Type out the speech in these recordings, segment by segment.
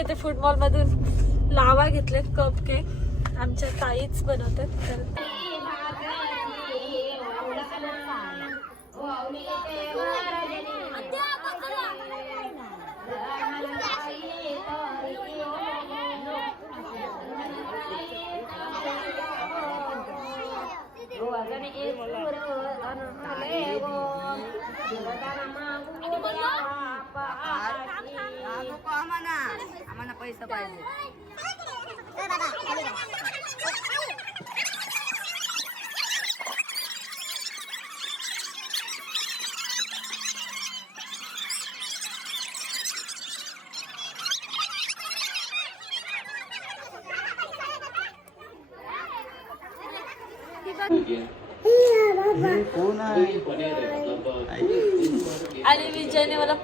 आणि ते इथे मधून लावा घेतले कप केक आमच्या ताईच बनवतात. तर পয়সা পাইবো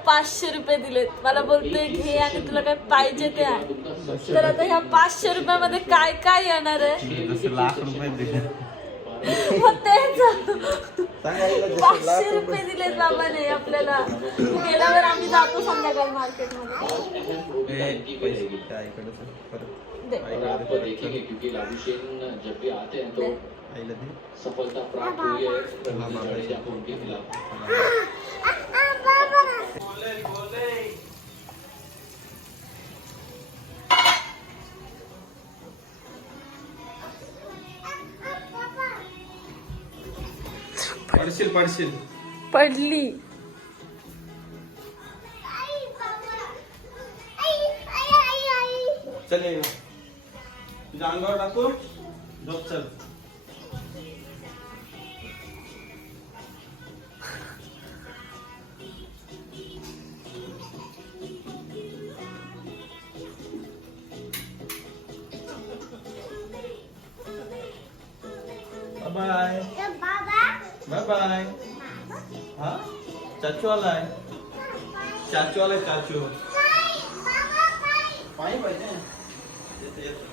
पाचशे रुपये दिलेत मला बोलतोय घे आणि तुला काय पाहिजे ते आहे तर आता ह्या पाचशे रुपयामध्ये काय काय येणार आहे? जसं लाख रुपये दिले. मग तेच. पाचशे रुपये. दिलेत बाबाने आपल्याला. तू गेल्यावर आम्ही जातो संध्याकाळी मार्केटमध्ये. रुपये हैं सफलता प्राप्त हुई है रवींद्र जडेजा को उनके खिलाफ पडशील पडशील. पडली. चल अंगावर टाकू झोप चल. बाय. बाय बाय हा? चाचू आलाय चाचू. आलाय चाचू पाणी पाहिजे येतो, येतो.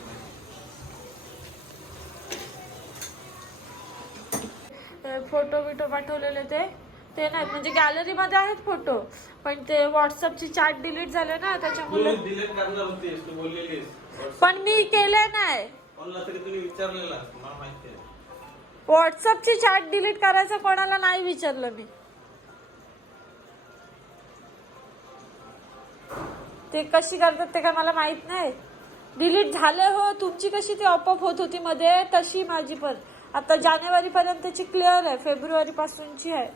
फोटो बिटो पाठवलेले ते. ते नाहीत म्हणजे गॅलरीमध्ये आहेत फोटो. पण ते व्हॉट्सअपची चॅट डिलीट झाले ना त्याच्यामुळे पण मी केले नाही. व्हॉट्सअपची चॅट डिलीट करायचं कोणाला नाही विचारलं मी. ते कशी करतात ते काय मला माहीत नाही. डिलीट झाले हो तुमची कशी ती ऑपअप होत होती मध्ये? तशी माझी पण. आता जानेवारी पर्यंतची क्लिअर आहे फेब्रुवारी पासूनची आहे.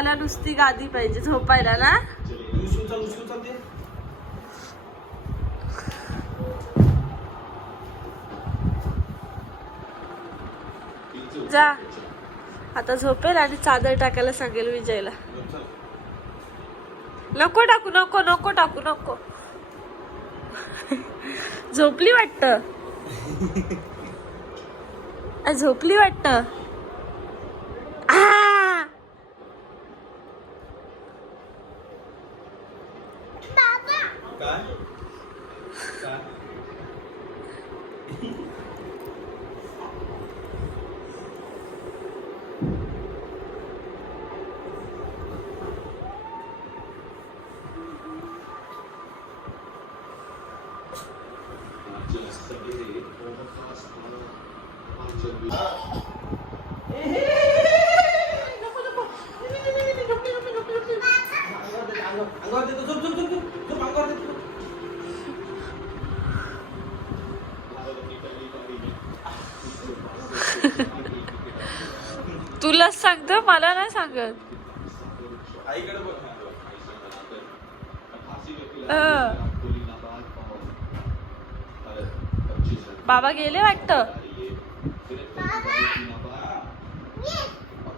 विवाला नुसती गादी पाहिजे झोपायला ना? जा. आता झोपेल आणि चादर टाकायला सांगेल विजयला. नको टाकू नको नको टाकू नको. झोपली वाटत? झोपली वाटत? सांगत आईकडे बघ अं. बाबा गेले वाटत?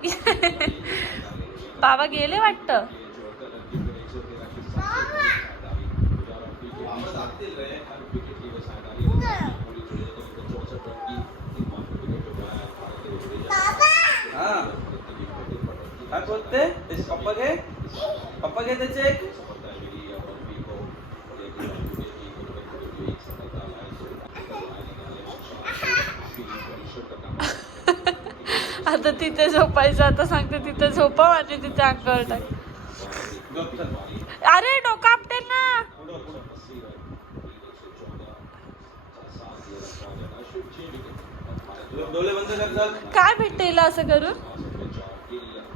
बाबा गेले वाटत हा काय बोलते त्याचे पप्पा घे. पप्पा घे त्याचे आता तिथे झोपायचं आता सांगते तिथे झोपाव आणि तिथे अंगावर टाक. अरे डोकं आपटेल ना.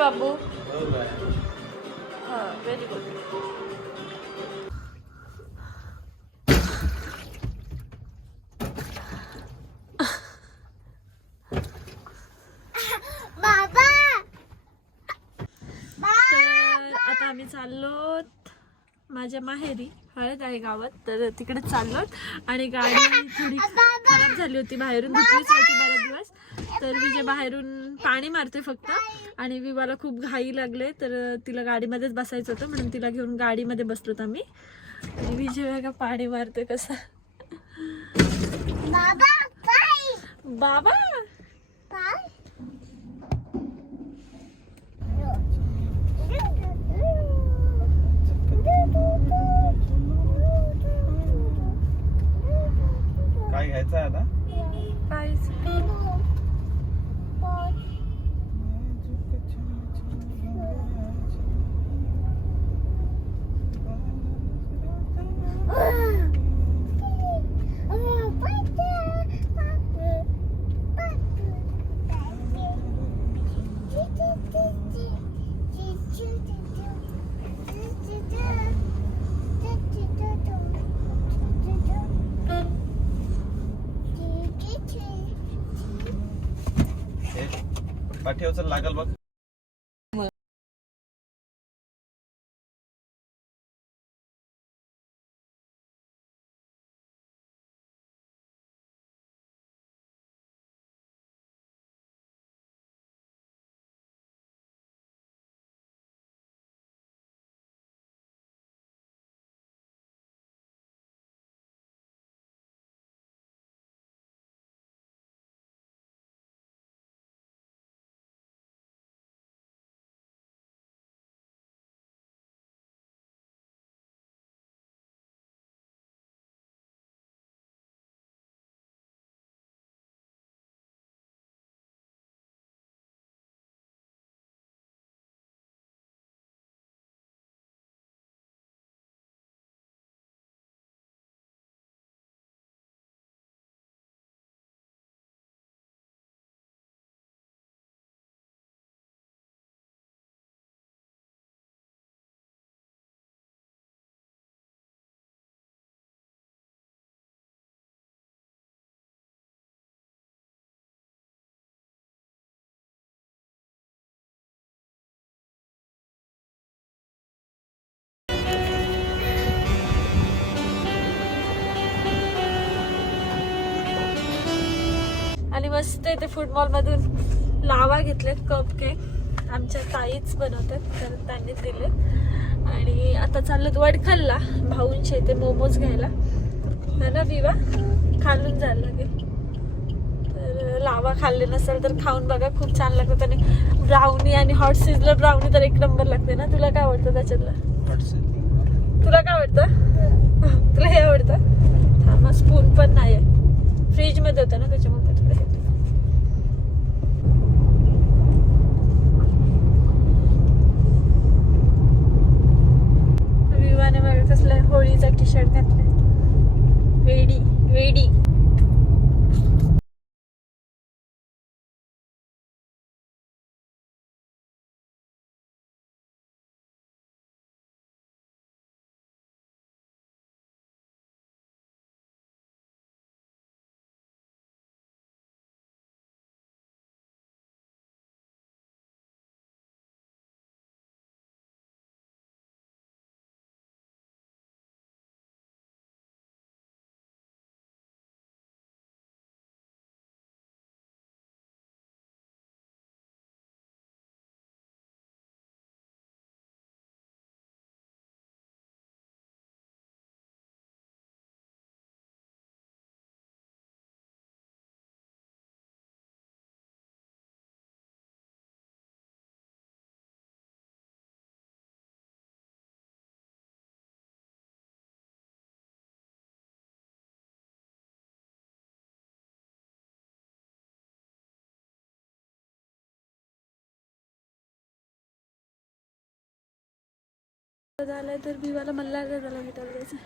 बाबू. हा व्हेरी गुड तर आता आम्ही चाललो माझ्या माहेरी हळद आहे गावात. तर तिकडे चाललो आणि गाडी थोडी खराब झाली होती बाहेरून धुतलीच नव्हती बरेच दिवस. तर विजय बाहेरून पाणी मारते फक्त आणि विवाला खूप घाई लागले तर तिला गाडीमध्येच बसायचं होतं म्हणून तिला घेऊन गाडीमध्ये बसलोत आम्ही. आणि विजय बघा पाणी मारते कसं. बाबा काय घ्यायचं आहे आता? ठेवचं लागल बघ. आणि मस्त इथे फूड मॉलमधून लावा घेतलेत कप केक आमच्या ताईच बनवतात तर त्यांनी दिले आणि आता चाललं वडखलला भाऊंचे इथे मोमोज घ्यायला. ना विवा? खालून जायला लागेल. तर लावा खाल्ले नसेल तर खाऊन बघा खूप छान लागतात आणि ब्राउनी आणि हॉट सिजलर ब्राउनी तर एक नंबर लागते ना? तुला काय आवडतं त्याच्यातलं? तुला काय आवडतं? तुला हे आवडतं? थांबा स्पून पण नाही आहे फ्रीजमध्ये होतं ना त्याच्यामुळे कसला होळीचा टी शर्ट घातला वेडी वेडी. झालाय तर मला मल्हार दादाला भेटायला जायचं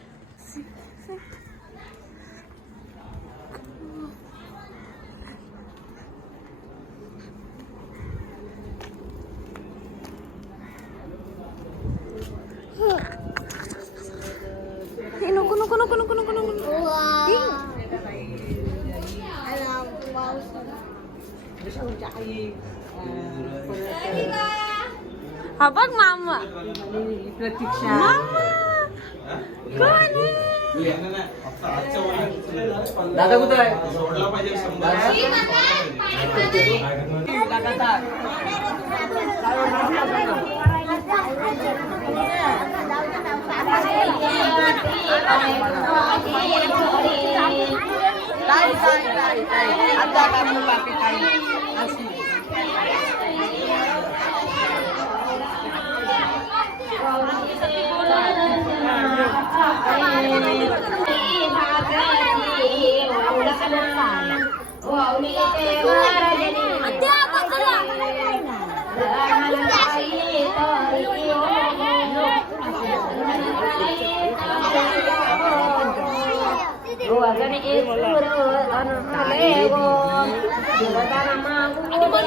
नको नको नको नको नको नको नको. Apa mama? Mama. Kau दादा Ini itu, ini itu, ini itu, ini? Itu, ini itu, ini itu, ini itu, ini itu, ini itu,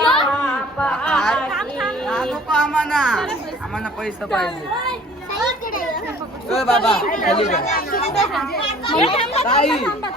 ini itu,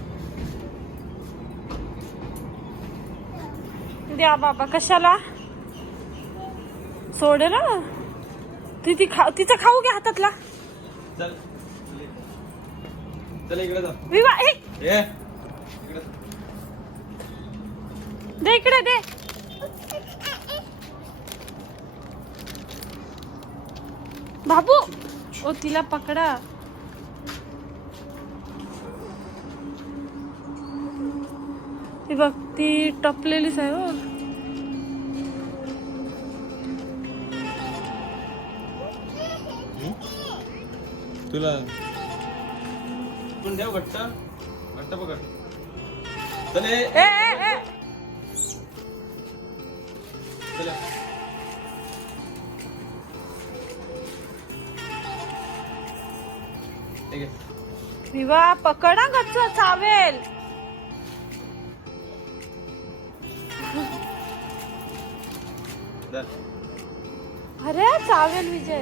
द्या बाबा कशाला? सोड ना ती ती खा तिचा खाऊ घ्या हातातला. दे इकडे दे. बाबू! ओ तिला पकडा. हे बघ ती टपलेलीच आहे हो. तुला पण देव घट्ट घट्ट चले ए, ए, ए. चला. पकडा गच्च चावेल. अरे चावेल विजय.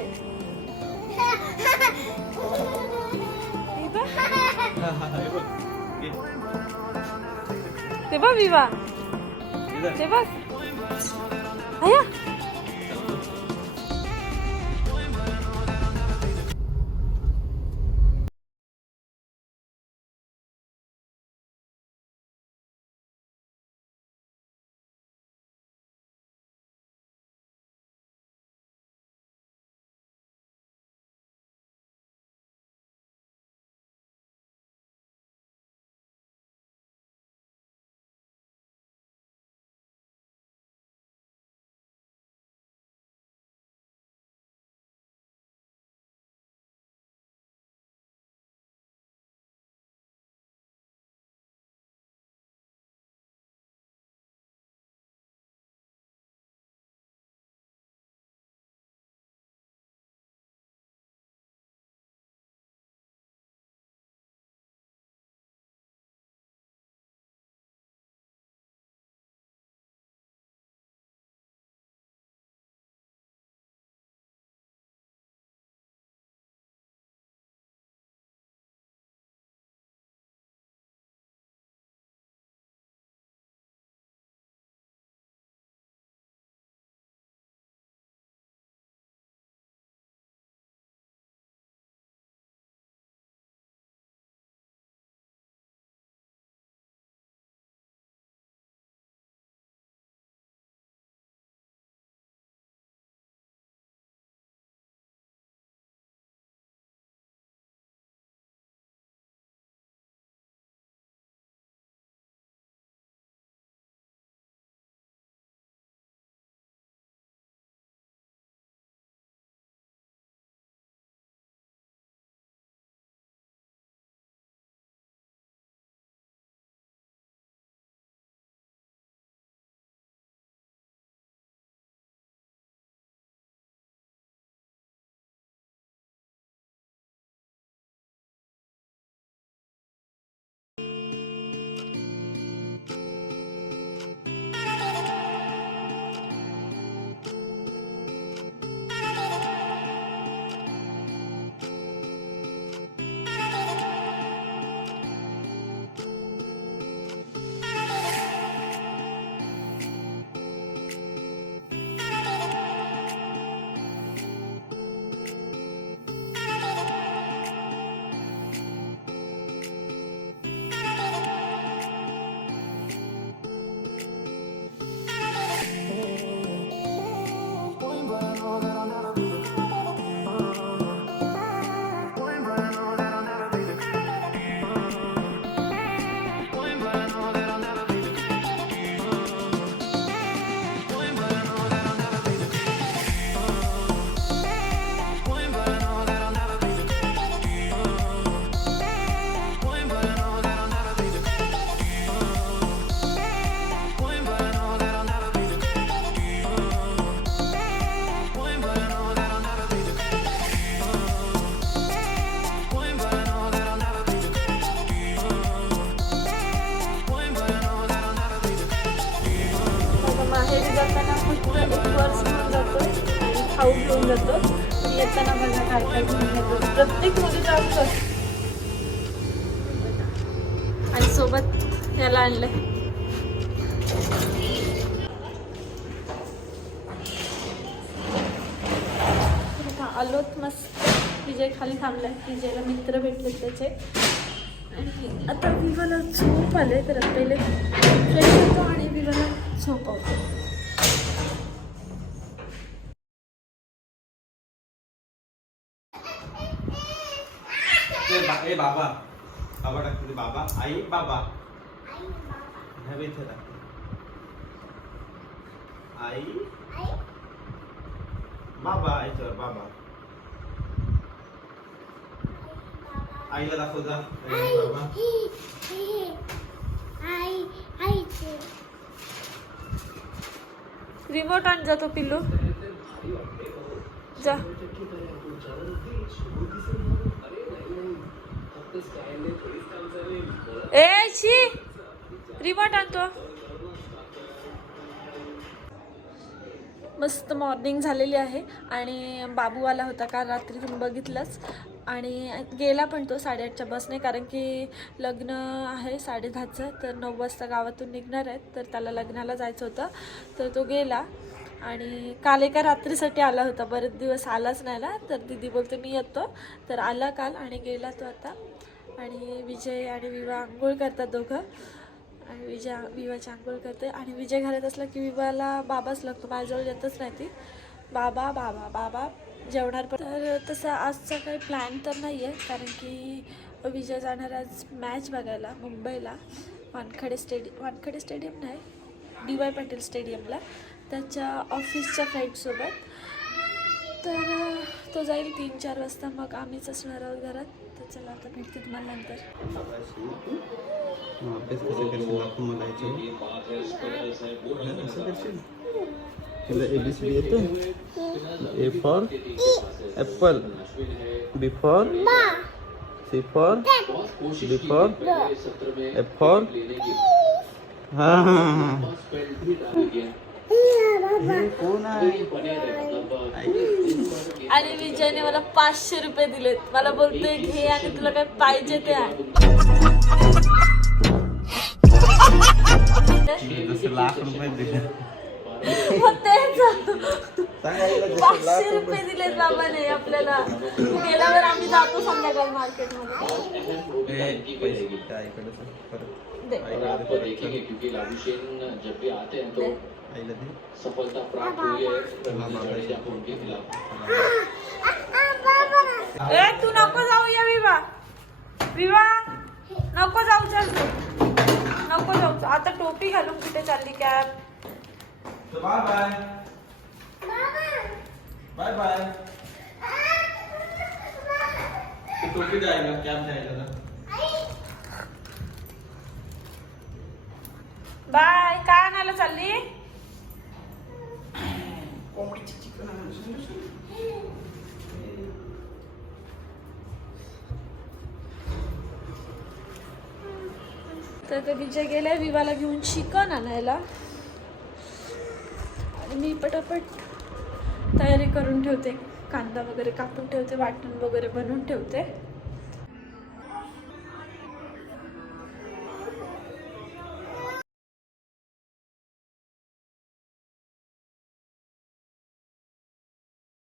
ते बघ विवा. ते बघ. आलोत मस्त. विजय खाली थांबलाय. विजयला मित्र भेटले त्याचे. आता आता विवाला झोप आले तर पहिले फ्रेश होतो आणि विवाला झोपवतो. बाबा. बाबा टाकते बाबा. आई बाबा. नव्हे इथे टाकते आई. बाबा आईच्यावर बाबा. आईला दाखव जा. रिमोट आण जातो पिल्लू. जा. ए शी. रिमोट आणतो मस्त मॉर्निंग झालेली आहे आणि बाबू आला होता काल रात्री तुम्ही बघितलंच. आणि गेला पण तो साडेआठच्या बसने कारण की लग्न आहे साडेदहाचं तर नऊ वाजता गावातून निघणार आहेत तर त्याला लग्नाला जायचं होतं. तर तो गेला आणि काल एका रात्रीसाठी आला होता. बरेच दिवस आलाच नाही ना तर दिदी बोलते मी येतो. तर आला काल आणि गेला तो आता. आणि विजय आणि विवा आंघोळ करतात दोघं. आणि विजय विवाची आंघोळ करते. आणि विजय घरात असला की विवाला बाबाच लागतो माझ्याजवळ येतच नाही ती. बाबा बाबा बाबा जेवणार पण. तर तसं आजचा काही प्लॅन तर नाही आहे कारण की विजय जाणार आज मॅच बघायला मुंबईला. वानखडे स्टेडियम वानखडे स्टेडियम नाही डी वाय पाटील स्टेडियमला त्याच्या ऑफिसच्या फ्रेंडसोबत तर तो जाईल तीन चार वाजता. मग आम्हीच असणार आहोत घरात. तर चला आता भेटते तुम्हाला नंतर. अभ्यास कसं करशील दाखव मला याच्यावर कसं करशील तुला एबीसीडी येतो A for apple B for C for D for F for हा कोण आहे आणि विजयने मला पाचशे रुपये दिलेत मला बोलतोय घे आणि तुला काय पाहिजे ते आहे जसं लाख रुपये दिले मग तेच पाचशे रुपये दिलेत बाबाने आपल्याला. गेल्यावर आम्ही जातो संध्याकाळी हैं तो सफलता प्राप्त हुई है. नको जाऊ या विवा. विवा नको जाऊ चल तू नको जाऊ आता टोपी घालून कुठे चालली cab? Bye bye bye bye टोपी जायला कॅब जायला ना बाय काय आणायला चालली. तर ते विजय गेलाय विवाला घेऊन चिकन आणायला. आणि मी पटापट तयारी करून ठेवते. कांदा वगैरे कापून ठेवते वाटण वगैरे बनवून ठेवते.